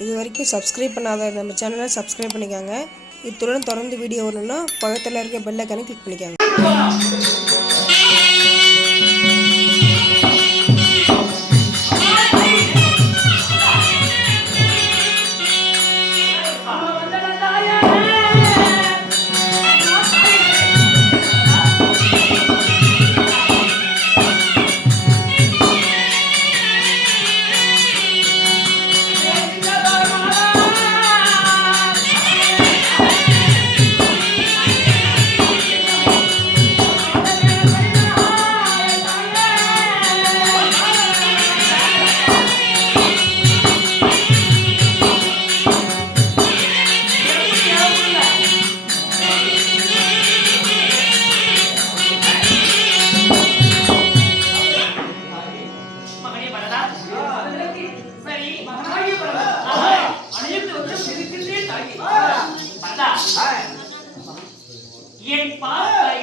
இது வரைக்கும் சப்ஸ்கிரைப் பண்ணாத நம்ம சேனலை சப்ஸ்கிரைப் பண்ணிக்கோங்க. இத்துடன் தொடர்ந்து வீடியோ வரணும்னா பக்கத்தில் இருக்க பெல் ஐகானை கிளிக் பண்ணிக்கோங்க.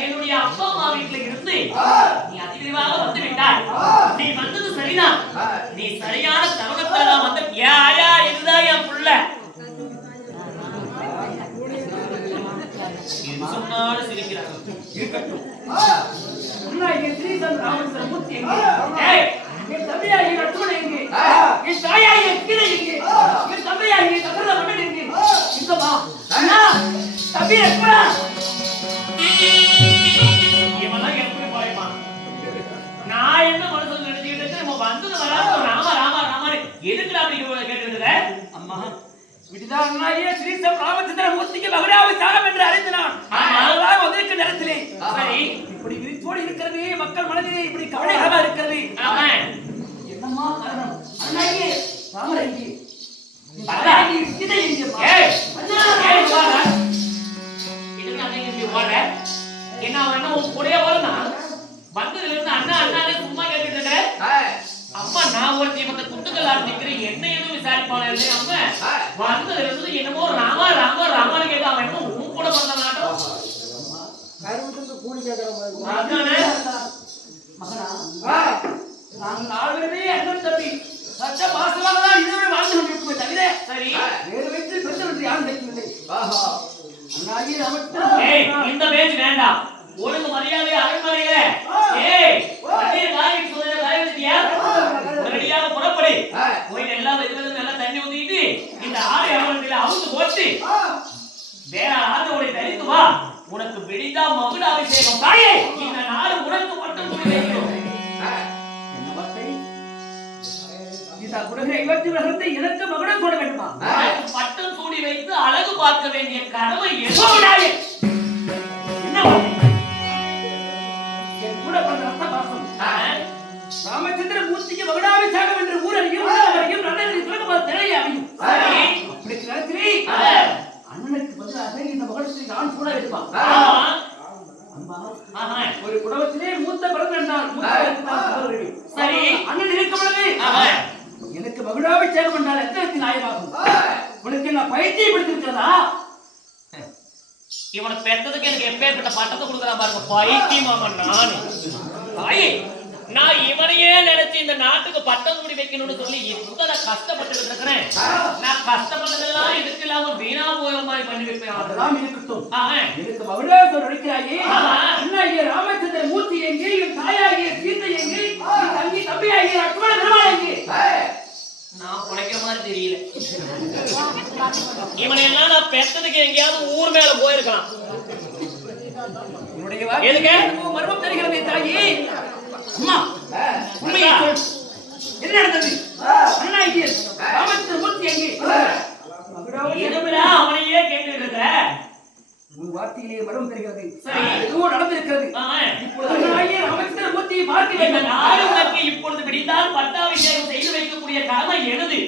என்னுடைய அப்பா அம்மா வீட்டுல இருந்து நீ அதிவிரைவாக வந்து விட்டாய். நீ வந்தது சரிதான். நீ சரியான தருணத்துல தான் வந்த. யாயா இதுதான் என் புள்ள சொன்னாலும் சிரிக்கிறாங்க. இருக்கட்டும். ராமச்சந்திரமூர்த்தி எங்கே? என் தம்பியாகிய லட்சுமணன் எங்கே? என் தாயாகிய கீதை எங்கே? என் தம்பியாகிய தகர மன்னன் எங்கே? இங்கம்மா அண்ணா தம்பி எப்படா? இவெல்லாம் எப்படி பாயமா? நான் என்ன மனசுல நினைச்சுக்கிட்டு இருக்கேன்? நம்ம வந்தது வராம ராமா ராமா ராமா எதுக்குடா அப்படி கேட்டுட்டு இருக்க? அம்மா விடுதா அண்ணாயே ஸ்ரீசம் ராமச்சந்திரமூர்த்திக்கு மகுடாபிஷேகம் என்று அறிந்தனான். அதெல்லாம் வந்திருக்க நேரத்திலே சரி இப்படி விரிச்சோடி இருக்கிறது, மக்கள் மனதிலே இப்படி கவலையாக இருக்கிறது. என்னம்மா காரணம்? அண்ணாயே ராமரங்கி பரவாயில்லை இதை எங்க அண்ணா ஏய் வாடா இதுக்கு அன்னைக்கு இப்படி ஓட என்ன அவன் உன் கூடயே வரணும். வந்ததுல இருந்து அண்ணா அண்ணாலே சும்மா கேட்டுட்டு இருக்க. அம்மா நான் ஒரு தீபத்தை குத்துக்கள் ஆரம்பிக்கிறேன். என்ன எதுவும் விசாரிப்பான இல்லையா? அம்மா வந்ததுல இருந்து என்னமோ ராமா ராமா ராமான்னு கேட்டு அவன் என்னமோ உன் கூட வந்த நாட்டம் கூலி கேட்கிற மாதிரி மகனா நாங்க நாலுமே அண்ணன் தம்பி சச்ச பாசமாக தான் இதுவரை வாழ்ந்து கொண்டிருக்கோமே தவிர சரி வேறு வயிற்றில் பிரச்சனை யாரும் நினைக்கவில்லை. அண்ணாகி நமக்கு இந்த பேச்சு வேண்டாம். ஒழுங்கு மரியாதை அரண்மனையில உடனடியாக புறப்படு. கோயில் எல்லா நல்லா தண்ணி ஊத்திட்டு இந்த ஆடை அவர்களை அவுத்து போட்டு வேற ஆடை தரித்து வா. உனக்கு விடிந்தா மகுடாபிஷேகம் தாயே. இந்த நாடு உனக்கு மட்டும் கூடி வைக்கிறோம். எனக்கு மகுடம் சூட வேண்டுமா? பட்டம் சூடி வைத்து அழகு பார்க்க வேண்டிய கடமை ராமச்சந்திரமூர்த்திக்கு மகுடாபிஷேகம் என்று ஊரறியும் அண்ணனுக்கு பதிலாக இந்த மகுடத்தை நான் சூட வேண்டுமா? ஒரு குடும்பத்திலே மூத்த பிறந்த சரி அண்ணன் இருக்கும் பொழுது எனக்கு மகுடாபிஷேகம் என்றால் எத்தனை நியாயமாகும்? உனக்கு நான் பைத்தியப்படுத்திருக்கிறதா? இவனை பெற்றதுக்கு எனக்கு எப்பேற்பட்ட பட்டத்தை கொடுக்குறான் பாருங்க. பைத்தியமாமன் நான் தாயே. நான் இவனையே நினைச்சு இந்த நாட்டுக்கு பட்டம் முடி வைக்கணும்னு சொல்லி இத்தனை கஷ்டப்பட்டு இருக்கிறேன். நான் கஷ்டப்பட்டதெல்லாம் இதுக்கு இல்லாம வீணா போய மாதிரி பண்ணி வைப்பேன். அதெல்லாம் இருக்கட்டும். எனக்கு மகுடாபிஷேகம் நடிக்கிறாயே. அண்ணாகிய ராமச்சந்திரமூர்த்தி எங்கே? என் தாயாகிய சீதை எங்கே? என் தம்பி தம்பியாகிய லட்சுமண பெருமாள் எங்கே? நான் உழைக்கிற மாதிரி தெரியல. இவனை எல்லாம் நான் பெற்றதுக்கு எங்கேயாவது ஊர் மேல போயிருக்கான். மர்மம் தெரிகிறது தாயே. அம்மா உண்மையை சொல். என்ன நடந்தது? அண்ணாகிய ராமச்சந்திரமூர்த்தி எங்கே? அவனையே கேட்டு இருக்க உன் வார்த்தையிலே மரம் தெரிகிறது. எதுவும் நடந்திருக்கிறது. இப்பொழுது ராமச்சந்திரமூர்த்தியை பார்க்க வேண்டும். நாடு உனக்கு இப்பொழுது விடிந்தால் பட்டாபிஷேகம் செய்து வைக்கக்கூடிய கடமை எனது.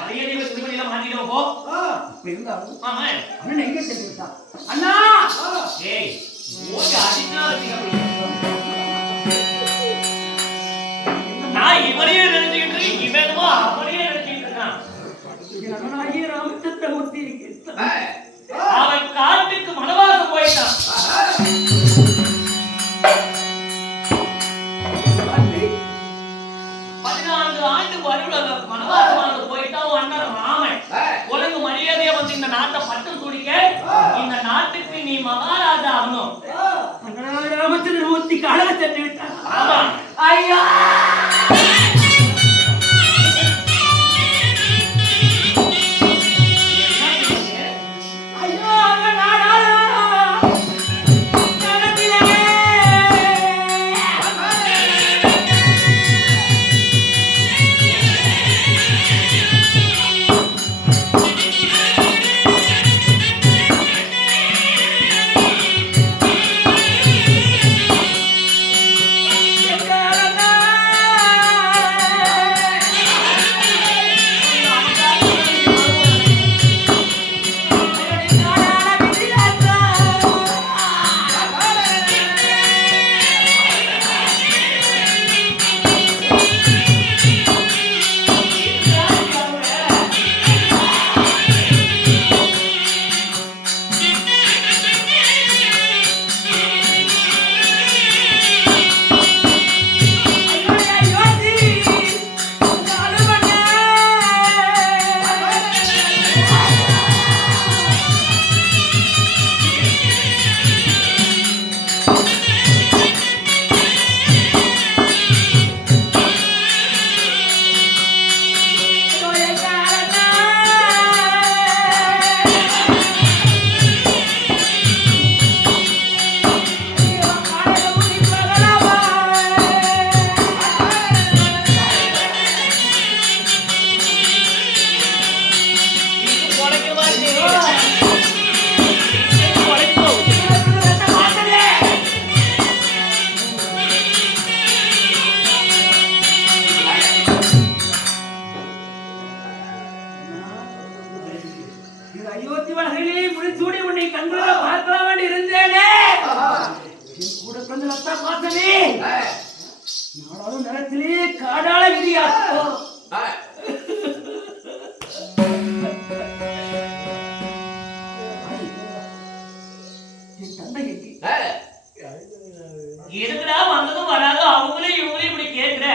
மரியாதை திருமணியில மாத்திடுவோம் போ. இருந்தாலும் அண்ணன் எங்கே சென்று விட்டான்? அண்ணா ஏய் ஓடி அடிச்சா நான் இவனையே நினைச்சுக்கிட்டு இருக்கேன். இவனுமோ அவனையே நினைச்சுக்கிட்டு இருக்கான். ராமச்சந்திரமூர்த்தி அவன் காட்டுக்கு மனவாசம் போயிட்டான். 14 ஆண்டு மனவாசம் போயிட்டான் அண்ணன் ராமன். அந்த பட்டம் குடிக்க இந்த நாட்டுக்கு நீ மகாராஜா ஆகணும். ராமச்சந்திரமூர்த்திக்கு அழக சென்று விட்டார். ஆமா ஐயா எதுக்குடா வந்ததும் வராது அவங்களே இவங்களே இப்படி கேட்கிற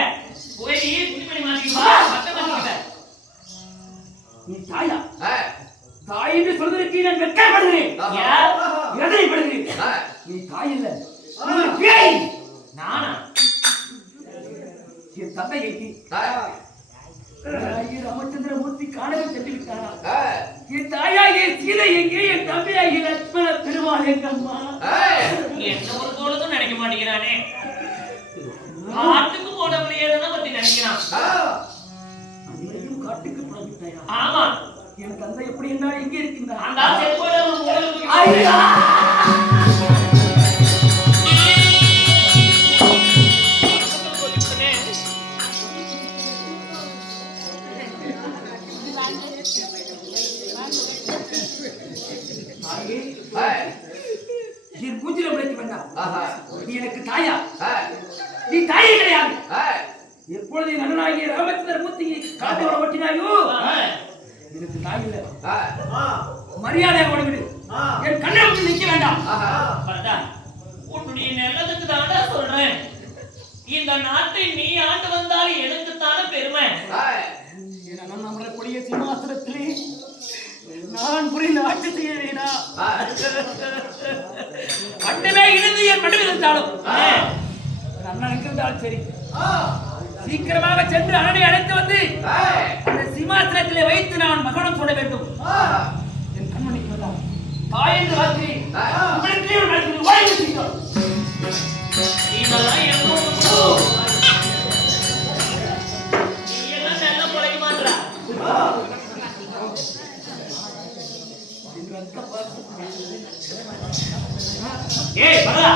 போய் துணி பண்ணி மாட்டிக்கிட்டா பட்டம் மாட்டிக்கிட்ட நீ தாயா தாய் என்று சொல்வதற்கு நான் வெட்கப்படுகிறேன் எதனைப்படுகிறேன் நீ தாய் இல்ல பேய் நானா என் தந்தை எங்கி ராமச்சந்திரமூர்த்தி காணவே சென்று விட்டாரா என் தாயாகிய சீதை எங்கே என் தம்பியாகிய லட்சுமண பெருமாள் எங்க அம்மா என்ன ஒரு தோளுக்கும் நினைக்க மாட்டேங்கிறானே காட்டுக்கு போனவனையே தானே பத்தி நினைக்கிறான் காட்டுக்கு போனவிட்டாயா ஆமா என் தந்தை எப்படி என்றால் எங்கே இருக்கின்றார் அந்த செல்வம் எனக்கு தாயா நீ தாயே கிடையாது எப்பொழுது நன்னனாகிய ராமச்சந்திரமூர்த்தி காட்டுகளை ஓட்டினாயோ எனக்கு தாய் இல்ல மரியாதை கொடுவிடு என் கண்ணை விட்டு நிக்க வேண்டாம் உன்னுடைய நல்லதுக்கு தாண்டா சொல்றேன் இந்த நாட்டை நீ ஆண்டு வந்தால் எனக்கு தானே பெருமை நம்மளை கொடிய சிம்மாசனத்திலே நான் புரிந்து ஆட்சி செய்யறேனா மட்டுமே இருந்து என் மட்டும் இருந்தாலும் அண்ணனுக்கு இருந்தாலும் சரி சீக்கிரமாக சென்று அண்ணனை அழைத்து வந்து அந்த சிம்மாசனத்திலே வைத்து நான் மகனம் சொல்ல வேண்டும் என் கண்மணிக்கு வந்தார் தாய் என்று ராத்திரி ஏய் பரா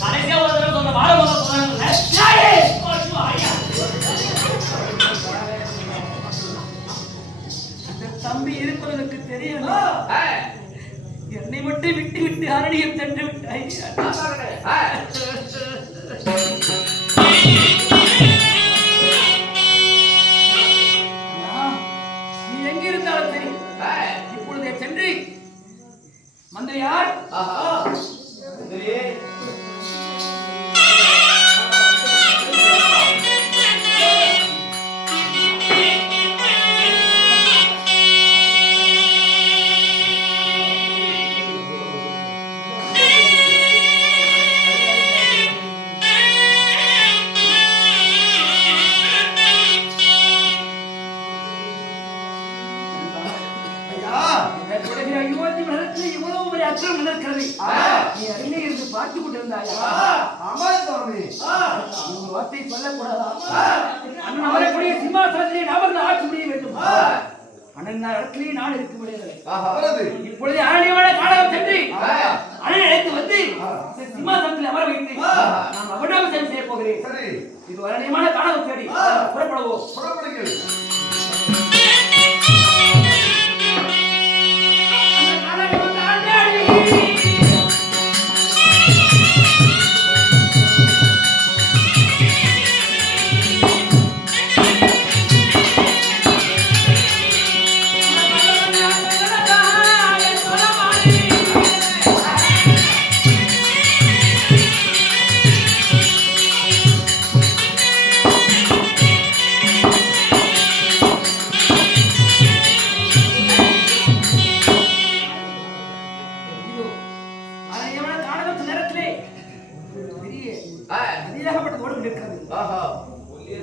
கடைசியா ஒரு தடவை சொன்ன வாழ போக போறாங்கல்ல ஏய் ஓச்சு ஐயா இந்த தம்பி இருப்பதற்கு தெரியல என்னை மட்டும் விட்டு விட்டு அரணியம் சென்று விட்டாய் நீ எங்கிருந்தாலும் சரி இப்பொழுதே சென்று மந்திரியார் மந்திரியே தொடங்கிற அயோத்தி மலத்தில் இவ்வளவு பெரிய அச்சம் நடக்கிறது. நீ அருகே இருந்து பார்த்து கொண்டிருந்தாயா? ஆமா சுவாமி. ஒரு வார்த்தை சொல்லக்கூடாதா? அண்ணன் அவரக்கூடிய சிம்மாசனத்திலே நாம் ஆட்சி முடிய வேண்டும். அண்ணன் இடத்திலே நான் இருக்க முடியாது. இப்பொழுது அரணியமான காலம் சென்று அண்ணன் அழைத்து வந்து சிம்மாசனத்தில் அமர வைத்து நான் அபிஷேகம் செய்ய போகிறேன். இது அரணியமான காலம் தேடி புறப்படுவோம். புறப்படுங்கள்.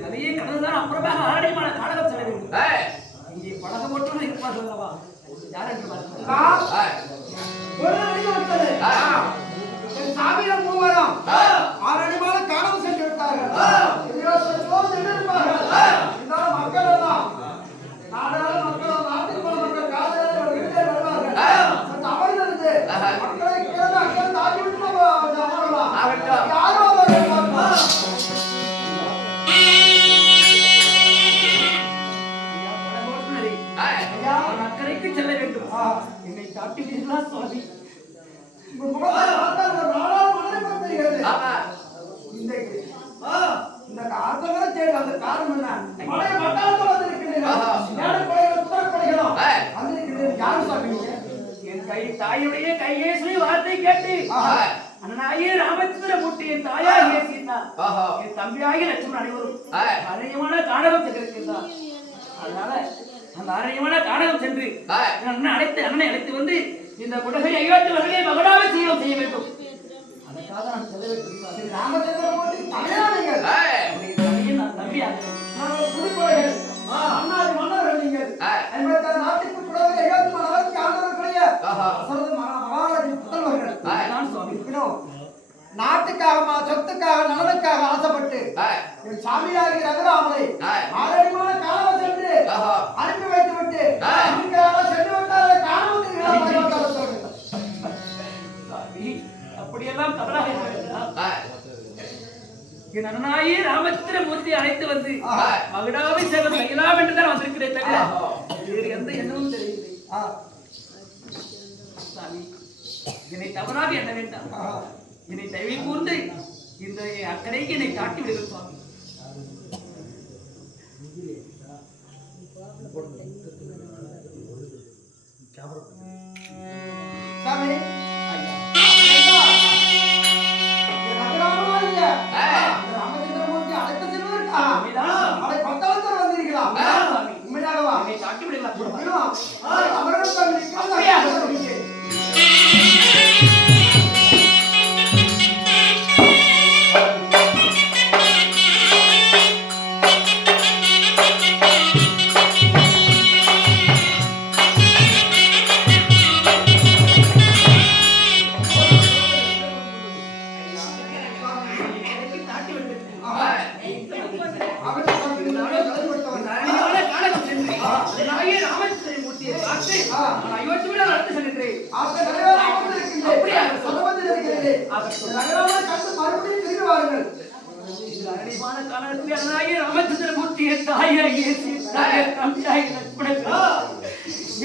அதையே கடந்துதான் அப்புறமாக அரணியமான காலகம் செல்ல வேண்டும். இங்கே பழக மட்டும் இருப்பார்கள் அல்லவா? யார் என்று சாமியிடம் மூவரும் அரணியமான காலம் சென்று விட்டார்கள். மக்கள் எல்லாம் நாடாள மக்கள் நாட்டில் பல மக்கள் காலையில் வீட்டிலே வருவார்கள். அமர்ந்திருந்து மக்களை கேட்டு அங்கே தாக்கி விட்டு அமரலாம். யாரோ அக்கறைக்கு செல்ல வேண்டும். என்னை காட்டுவீர்களா சுவாமி? இந்த அர்த்தங்களை தேடி அந்த காரணம் என்ன? மழை மட்டாளத்தில் வந்திருக்கிறீர்கள். யாரு சாப்பிடுங்க? என் கை தாயுடைய கையேசி வார்த்தை கேட்டு அண்ணனாகிய ராமச்சந்திர மூர்த்தி, என் தாயாகிய சீதா, என் தம்பியாகிய லட்சுமணன் அனைவரும் அரியமான காணகம் சென்றிருக்கின்றார். அதனால அந்த அரியமான காணகம் சென்று அண்ணனை அழைத்து வந்து இந்த குடகை அயோத்தி மகனை மகுடாபிஷேகம் செய்ய வேண்டும். அதற்காக நான் செல்ல வேண்டும். ராமச்சந்திர மூர்த்தி தலையாளிகள். நான் தம்பியாக புதுப்படைகள் அண்ணாதி மன்னர்கள் நீங்கள். நாட்டுக்கு புடவை அயோத்தி மன்னருக்கு ஆண்டவர்களைய மகாராஜின் புதல்வர்கள். நாட்டுக்காக சொத்துக்காக நலனுக்காக ஆசைப்பட்டு என் சாமியாகி ரகுராமனை ஆரடிமான காலம் சென்று அனுப்பி வைத்து விட்டு சென்று விட்டார்கள். அப்படியெல்லாம் தவறாக என் அண்ணனாயி ராமச்சந்திர மூர்த்தி அழைத்து வந்து மகுடாபிஷேகம் செய்யலாம் என்றுதான் வந்திருக்கிறேன். தவிர வேறு எந்த எண்ணமும் தெரியவில்லை. சாமி, என்னை தவறாக எண்ண வேண்டாம். என்னை தயவை கூர்ந்து இந்த அக்கறைக்கு என்னை காட்டி விடுங்கள் சுவாமி. சாமி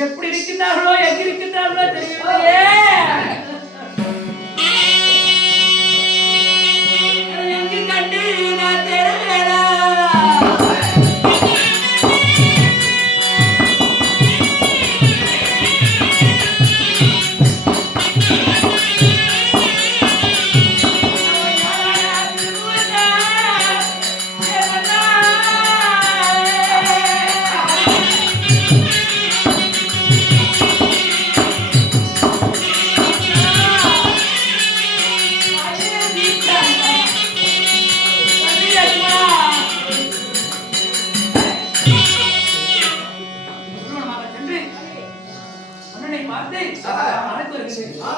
எப்படி இருக்கின்றார்களோ எங்க இருக்கின்றார்களோ தெரியவில்லையே. எங்கு கண்டு நான் தெரியவேனா? Thank you. வார்த்தை அனைத்து வருகிறேன். ஆ